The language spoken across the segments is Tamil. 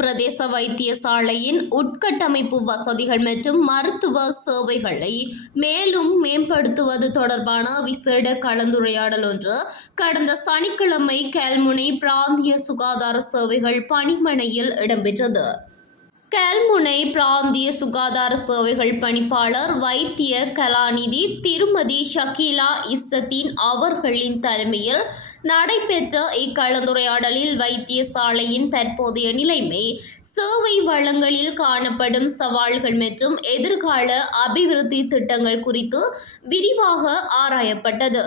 பிரதேச வைத்தியசாலையின் உட்கட்டமைப்பு வசதிகள் மற்றும் மருத்துவ சேவைகளை மேலும் மேம்படுத்துவது தொடர்பான விசேட கலந்துரையாடல் ஒன்று. கடந்த சனிக்கிழமை கேல்முனை பிராந்திய சுகாதார சேவைகள் பணிமனையில் இடம்பெற்றது. கல்முனை பிராந்திய சுகாதார சேவைகள் பணிப்பாளர் வைத்திய கலாநிதி திருமதி ஷக்கீலா இஸ்ஸத்தீன் அவர்களின் தலைமையில் நடைபெற்ற இக்கலந்துரையாடலில் வைத்தியசாலையின் தற்போதைய நிலைமை சேவை வளங்களில் காணப்படும் சவால்கள் மற்றும் எதிர்கால அபிவிருத்தி திட்டங்கள் குறித்து விரிவாக ஆராயப்பட்டது.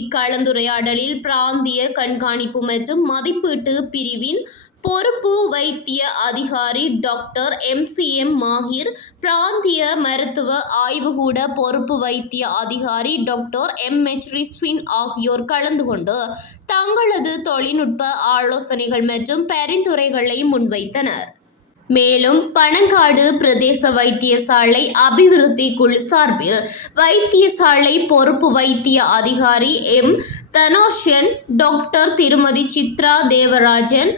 இக்கலந்துரையாடலில் பிராந்திய கண்காணிப்பு மற்றும் மதிப்பீட்டு பிரிவின் பொறுப்பு வைத்திய அதிகாரி டாக்டர் எம்சிஎம் மாஹிர் பிராந்திய மருத்துவ ஆய்வுகூட பொறுப்பு வைத்திய அதிகாரி டாக்டர் எம் எச் ரிஸ்வின் ஆகியோர் கலந்து கொண்டு தங்களது தொழில்நுட்ப ஆலோசனைகள் மற்றும் பரிந்துரைகளை முன்வைத்தனர். மேலும் பனங்காடு பிரதேச வைத்தியசாலை அபிவிருத்தி குழு சார்பில் வைத்தியசாலை பொறுப்பு வைத்திய அதிகாரி எம். தனோஷன் டாக்டர் திருமதி சித்ரா தேவராஜன்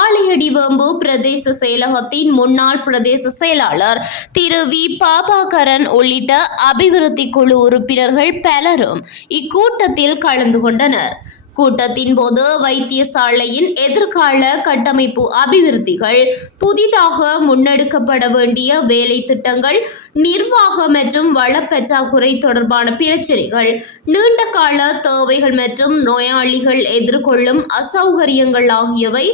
ஆலையடிவம்பு பிரதேச செயலகத்தின் முன்னாள் பிரதேச செயலாளர் திரு. வி. பாபாகரன் உள்ளிட்ட அபிவிருத்தி குழு உறுப்பினர்கள் பலரும் இக்கூட்டத்தில் கலந்து கொண்டனர். கூட்டத்தின் போது வைத்தியசாலையின் எதிர்கால கட்டமைப்பு அபிவிருத்திகள் புதிதாக முன்னெடுக்கப்பட வேண்டிய வேலை திட்டங்கள் நிர்வாக மற்றும் வளப்பற்றாக்குறை தொடர்பான பிரச்சினைகள் நீண்டகால தேவைகள் மற்றும் நோயாளிகள் எதிர்கொள்ளும் அசௌகரியங்கள் ஆகியவை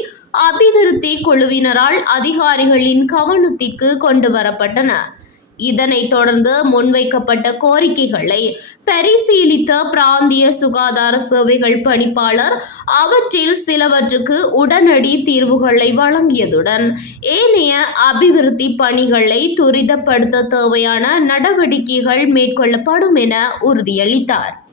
அபிவிருத்தி குழுவினரால் அதிகாரிகளின் கவனத்திற்கு கொண்டு வரப்பட்டன. இதனைத் தொடர்ந்து முன்வைக்கப்பட்ட கோரிக்கைகளை பரிசீலித்த பிராந்திய சுகாதார சேவைகள் பணிப்பாளர் அவற்றில் சிலவற்றுக்கு உடனடி தீர்வுகளை வழங்கியதுடன் ஏனைய அபிவிருத்தி பணிகளை துரிதப்படுத்த தேவையான நடவடிக்கைகள் மேற்கொள்ளப்படும் என உறுதியளித்தார்.